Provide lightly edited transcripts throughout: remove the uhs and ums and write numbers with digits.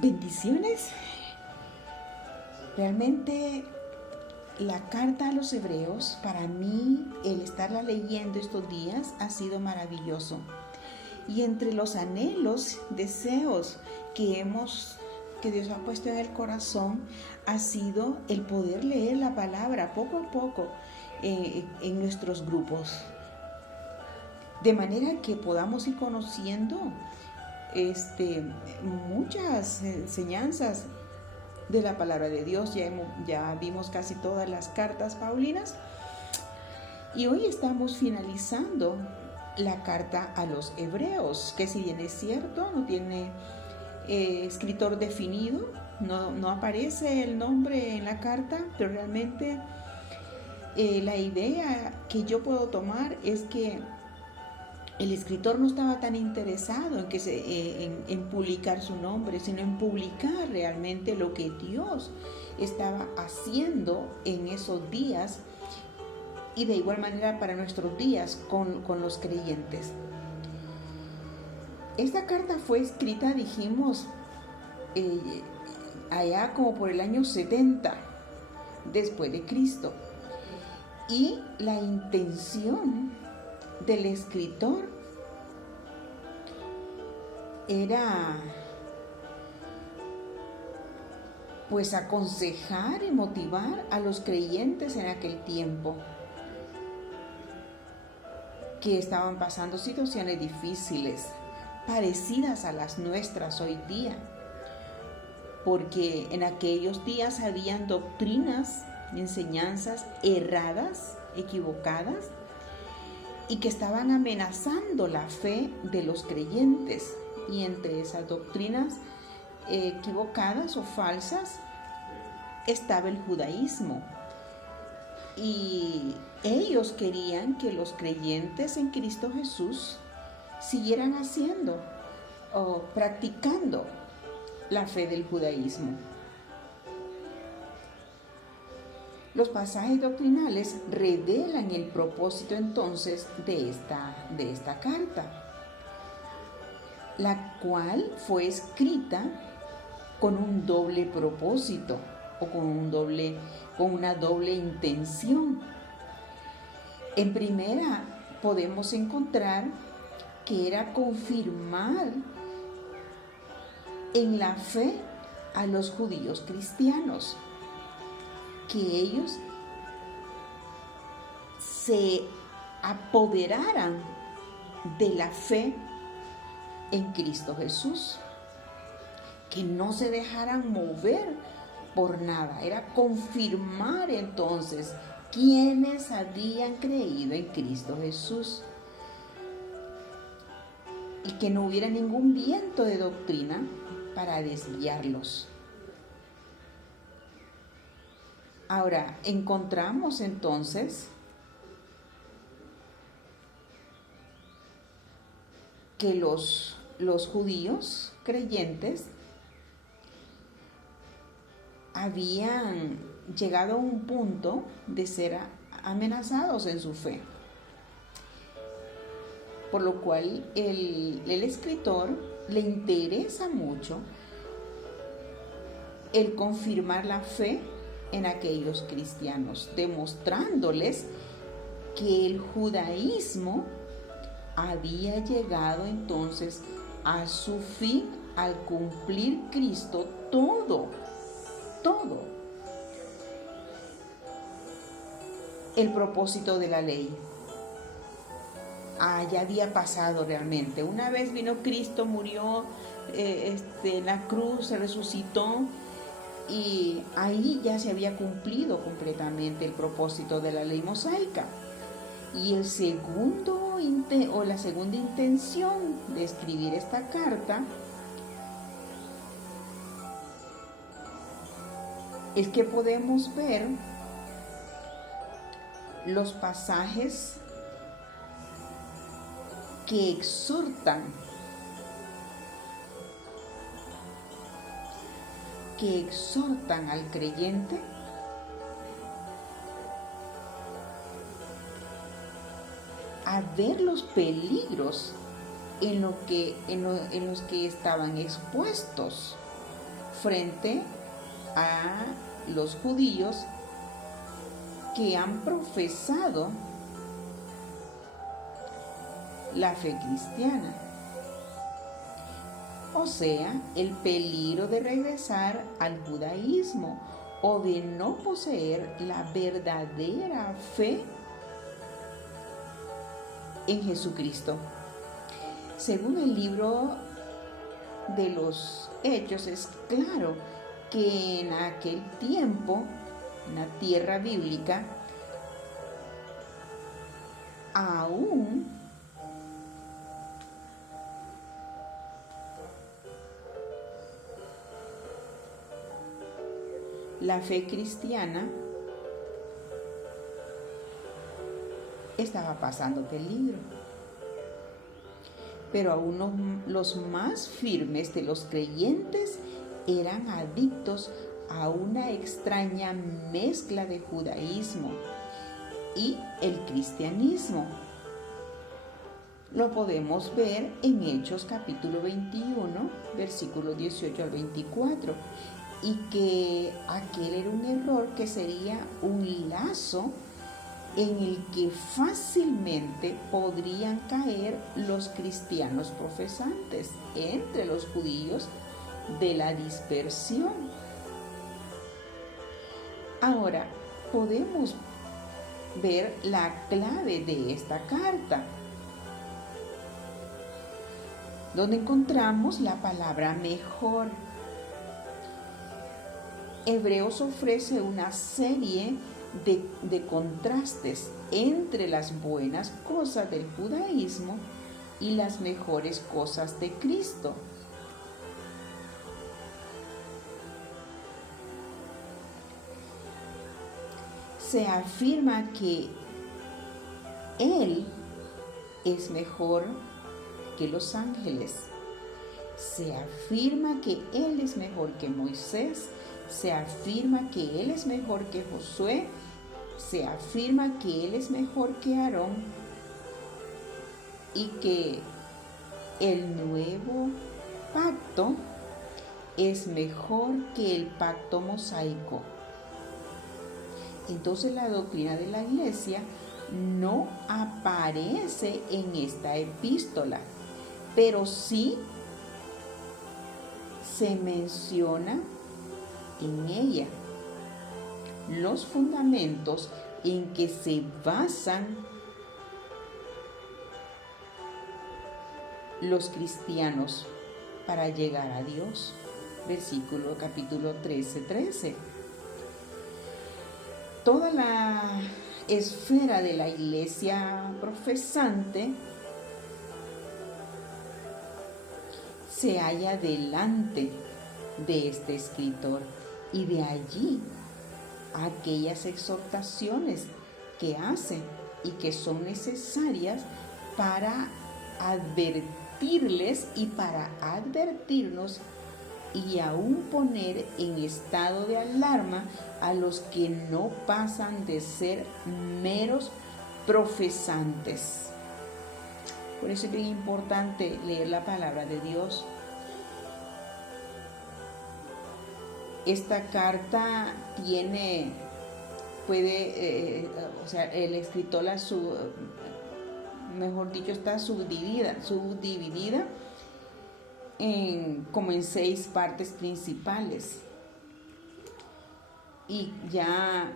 Bendiciones. Realmente la carta a los hebreos, para mí, el estarla leyendo estos días ha sido maravilloso. Y entre los anhelos, deseos que Dios ha puesto en el corazón, ha sido el poder leer la palabra poco a poco en nuestros grupos. De manera que podamos ir conociendo muchas enseñanzas de la palabra de Dios. Ya vimos casi todas las cartas paulinas y hoy estamos finalizando la carta a los hebreos, que si bien es cierto no tiene escritor definido, no aparece el nombre en la carta, pero realmente la idea que yo puedo tomar es que el escritor no estaba tan interesado en publicar su nombre, sino en publicar realmente lo que Dios estaba haciendo en esos días y de igual manera para nuestros días con los creyentes. Esta carta fue escrita, dijimos, allá como por el año 70 después de Cristo. Y la intención del escritor era pues aconsejar y motivar a los creyentes en aquel tiempo que estaban pasando situaciones difíciles, parecidas a las nuestras hoy día, porque en aquellos días habían doctrinas, enseñanzas erradas, equivocadas, y que estaban amenazando la fe de los creyentes. Y entre esas doctrinas equivocadas o falsas estaba el judaísmo. Y ellos querían que los creyentes en Cristo Jesús siguieran haciendo o practicando la fe del judaísmo. Los pasajes doctrinales revelan el propósito entonces de esta carta, la cual fue escrita con un doble propósito o con una doble intención. En primera, podemos encontrar que era confirmar en la fe a los judíos cristianos, que ellos se apoderaran de la fe en Cristo Jesús, que no se dejaran mover por nada. Era confirmar entonces quienes habían creído en Cristo Jesús y que no hubiera ningún viento de doctrina para desviarlos. Ahora, encontramos entonces que los judíos creyentes habían llegado a un punto de ser amenazados en su fe, por lo cual el escritor le interesa mucho el confirmar la fe en aquellos cristianos, demostrándoles que el judaísmo había llegado entonces a su fin al cumplir Cristo todo el propósito de la ley. Ya había pasado realmente. Una vez vino Cristo, murió en la cruz, se resucitó, y ahí ya se había cumplido completamente el propósito de la ley mosaica. Y la segunda intención de escribir esta carta es que podemos ver los pasajes que exhortan al creyente a ver los peligros en los que estaban expuestos frente a los judíos que han profesado la fe cristiana. O sea, el peligro de regresar al judaísmo o de no poseer la verdadera fe en Jesucristo. Según el libro de los Hechos, es claro que en aquel tiempo, en la tierra bíblica, aún la fe cristiana estaba pasando peligro. Pero aún los más firmes de los creyentes eran adictos a una extraña mezcla de judaísmo y el cristianismo. Lo podemos ver en Hechos capítulo 21, versículos 18 al 24, y que aquel era un error que sería un lazo en el que fácilmente podrían caer los cristianos profesantes entre los judíos de la dispersión. Ahora podemos ver la clave de esta carta, donde encontramos la palabra mejor. Hebreos ofrece una serie de contrastes entre las buenas cosas del judaísmo y las mejores cosas de Cristo. Se afirma que Él es mejor que los ángeles. Se afirma que Él es mejor que Moisés. Se afirma que Él es mejor que Josué. Se afirma que Él es mejor que Aarón y que el nuevo pacto es mejor que el pacto mosaico. Entonces la doctrina de la Iglesia no aparece en esta epístola, pero sí se menciona en ella los fundamentos en que se basan los cristianos para llegar a Dios. Versículo capítulo 13. Toda la esfera de la iglesia profesante se halla delante de este escritor, y de allí aquellas exhortaciones que hace y que son necesarias para advertirles y para advertirnos y aún poner en estado de alarma a los que no pasan de ser meros profesantes. Por eso es bien importante leer la palabra de Dios. Esta carta el escritor está subdividida como en 6 partes principales. Y ya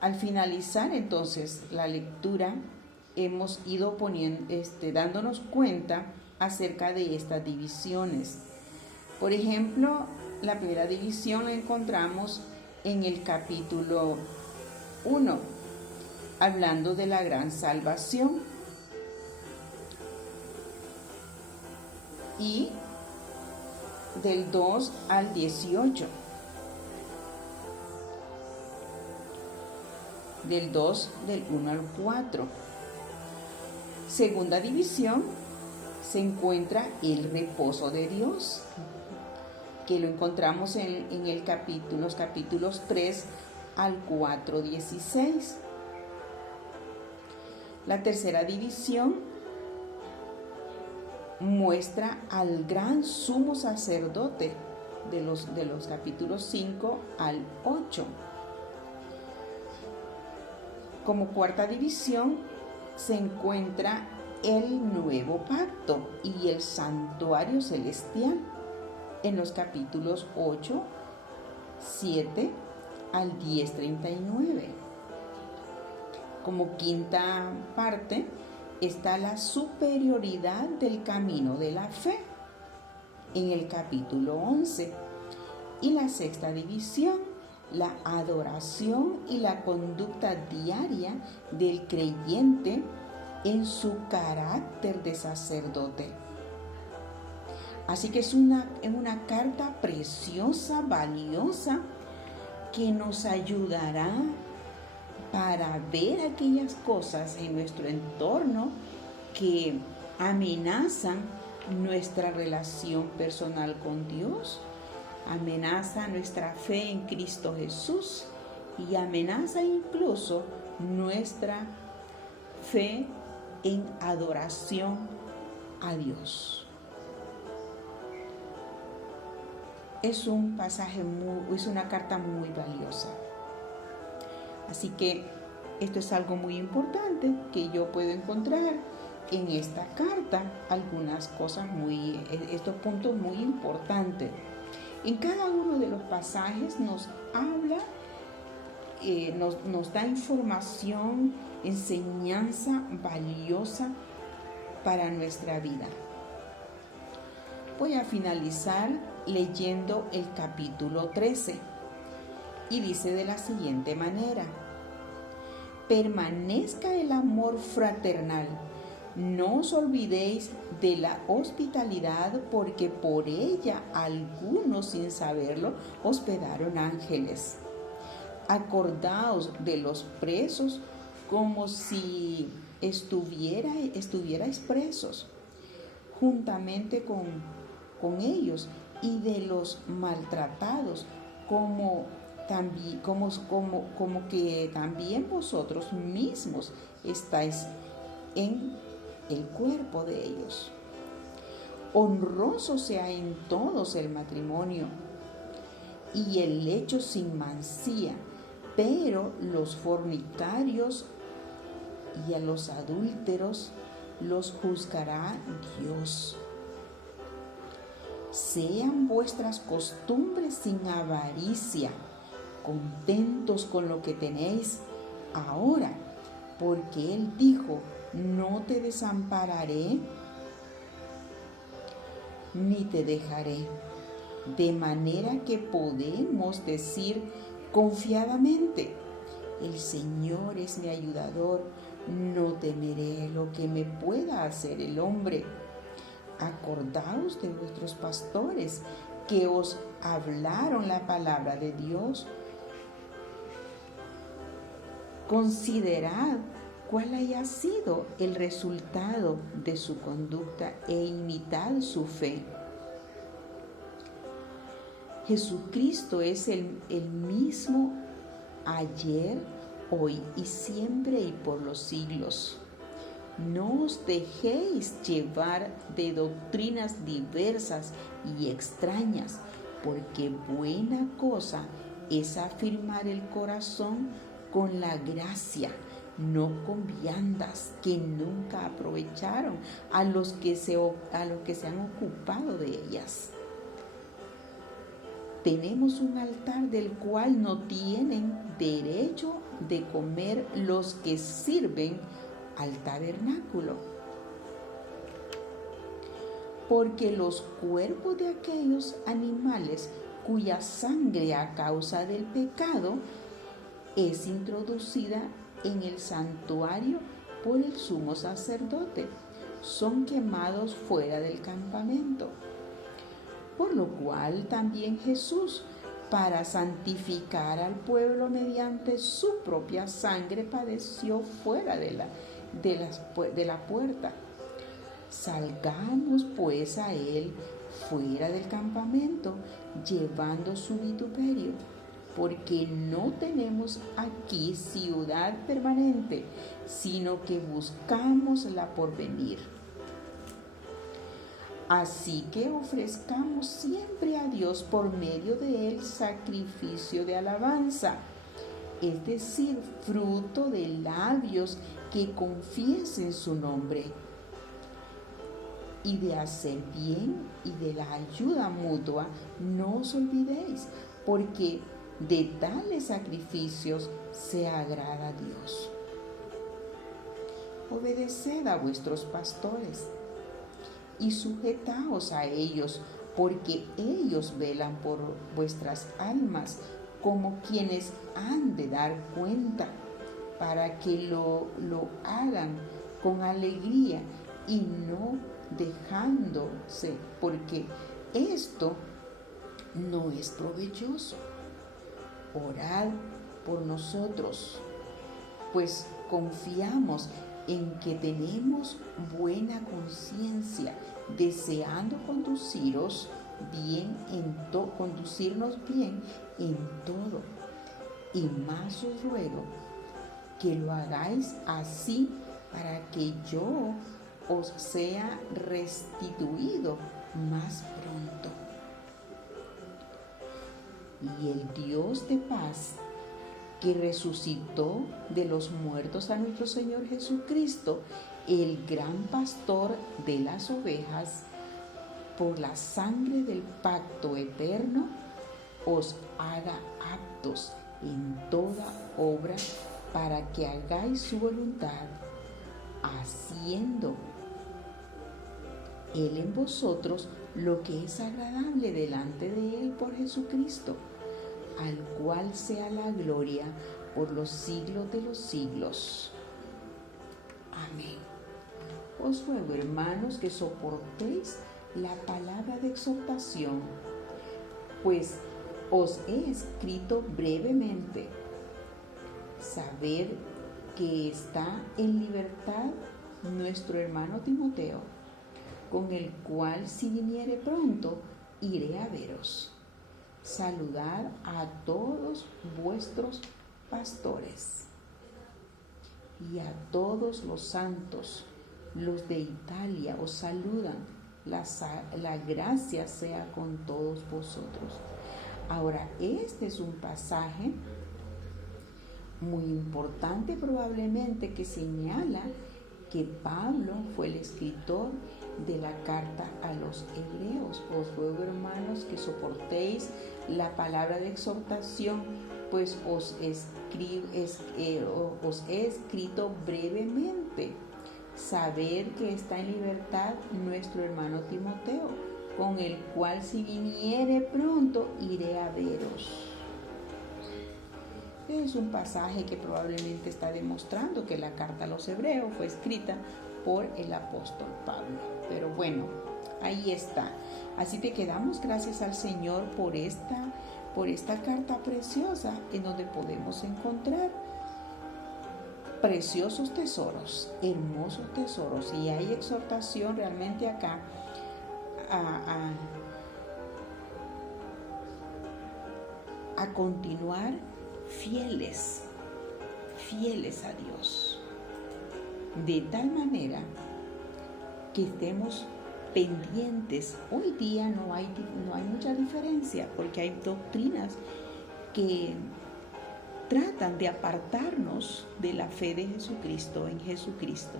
al finalizar entonces la lectura hemos ido dándonos cuenta acerca de estas divisiones. Por ejemplo, la primera división la encontramos en el capítulo 1, hablando de la gran salvación. Y del 2 al 18. Del 1 al 4. Segunda división se encuentra el reposo de Dios, que lo encontramos en los capítulos 3 al 4:16. La tercera división muestra al gran sumo sacerdote de los capítulos 5 al 8. Como cuarta división se encuentra el nuevo pacto y el santuario celestial en los capítulos 8, 7 al 10:39. Como quinta parte está la superioridad del camino de la fe en el capítulo 11, y la sexta división, la adoración y la conducta diaria del creyente en su carácter de sacerdote. Así que es una carta preciosa, valiosa, que nos ayudará para ver aquellas cosas en nuestro entorno que amenazan nuestra relación personal con Dios, amenaza nuestra fe en Cristo Jesús y amenaza incluso nuestra fe en adoración a Dios. Es un pasaje es una carta muy valiosa. Así que esto es algo muy importante que yo puedo encontrar en esta carta, algunas cosas estos puntos muy importantes. En cada uno de los pasajes nos habla, nos da información, enseñanza valiosa para nuestra vida. Voy a finalizar leyendo el capítulo 13 y dice de la siguiente manera: permanezca el amor fraternal, no os olvidéis de la hospitalidad, porque por ella algunos sin saberlo hospedaron ángeles. Acordaos de los presos como si estuvierais presos juntamente con ellos, y de los maltratados como que también vosotros mismos estáis en el cuerpo de ellos. Honroso sea en todos el matrimonio y el lecho sin mancilla, pero los fornicarios y a los adúlteros los juzgará Dios. Sean vuestras costumbres sin avaricia, contentos con lo que tenéis ahora, porque Él dijo: no te desampararé ni te dejaré. De manera que podemos decir confiadamente: el Señor es mi ayudador, no temeré lo que me pueda hacer el hombre. Acordaos de vuestros pastores que os hablaron la palabra de Dios. Considerad cuál haya sido el resultado de su conducta e imitad su fe. Jesucristo es el mismo ayer, hoy y siempre y por los siglos. No os dejéis llevar de doctrinas diversas y extrañas, porque buena cosa es afirmar el corazón con la gracia, no con viandas que nunca aprovecharon a los que se han ocupado de ellas. Tenemos un altar del cual no tienen derecho de comer los que sirven al tabernáculo, porque los cuerpos de aquellos animales cuya sangre a causa del pecado es introducida en el santuario por el sumo sacerdote, son quemados fuera del campamento. Por lo cual también Jesús, para santificar al pueblo mediante su propia sangre, padeció fuera de la puerta. Salgamos pues a él fuera del campamento, llevando su vituperio, porque no tenemos aquí ciudad permanente, sino que buscamos la porvenir. Así que ofrezcamos siempre a Dios por medio de él sacrificio de alabanza, es decir, fruto de labios que confiesen su nombre. Y de hacer bien y de la ayuda mutua no os olvidéis, porque de tales sacrificios se agrada a Dios. Obedeced a vuestros pastores y sujetaos a ellos, porque ellos velan por vuestras almas como quienes han de dar cuenta, para que lo hagan con alegría y no dejándose, porque esto no es provechoso. Orad por nosotros, pues confiamos en que tenemos buena conciencia, deseando conducirnos bien en todo. Y más os ruego que lo hagáis así, para que yo os sea restituido más pronto. Y el Dios de paz, que resucitó de los muertos a nuestro Señor Jesucristo, el gran pastor de las ovejas, por la sangre del pacto eterno, os haga aptos en toda obra para que hagáis su voluntad, haciendo Él en vosotros lo que es agradable delante de Él por Jesucristo, al cual sea la gloria por los siglos de los siglos. Amén. Os ruego, hermanos, que soportéis la palabra de exhortación, pues os he escrito brevemente. Sabed que está en libertad nuestro hermano Timoteo, con el cual, si viniere pronto, iré a veros. Saludad a todos vuestros pastores y a todos los santos. Los de Italia os saludan. La gracia sea con todos vosotros. Ahora, este es un pasaje muy importante, probablemente, que señala que Pablo fue el escritor de la carta a los hebreos. Os ruego, hermanos, que soportéis la palabra de exhortación, pues os he escrito brevemente. Saber que está en libertad nuestro hermano Timoteo, con el cual, si viniere pronto, iré a veros. Es un pasaje que probablemente está demostrando que la carta a los hebreos fue escrita por el apóstol Pablo. Pero bueno, ahí está. Así te quedamos gracias al Señor por esta carta preciosa, en donde podemos encontrar preciosos tesoros, hermosos tesoros, y hay exhortación realmente acá a continuar fieles a Dios, de tal manera que estemos pendientes. Hoy día no hay mucha diferencia, porque hay doctrinas que tratan de apartarnos de la fe de Jesucristo, en Jesucristo.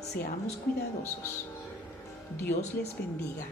Seamos cuidadosos. Dios les bendiga.